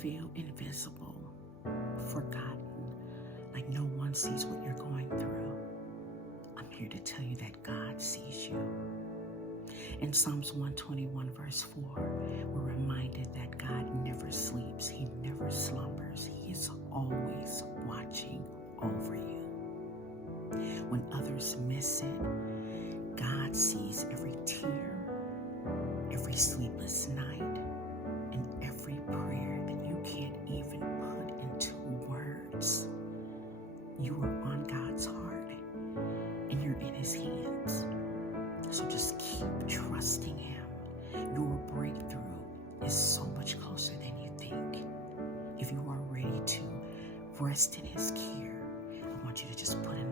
feel invisible, forgotten, like no one sees what you're going through, I'm here to tell you that God sees you. In Psalms 121, verse 4, we're reminded that God never sleeps. He never slumbers. He is always watching over you. When others miss it, God sees every tear, every sleepless night, and every prayer that you can't even put into words. You are on God's heart, and you're in His hands. So just keep trusting Him. Your breakthrough is so much closer than you think. If you are ready to rest in His care, I want you to just put an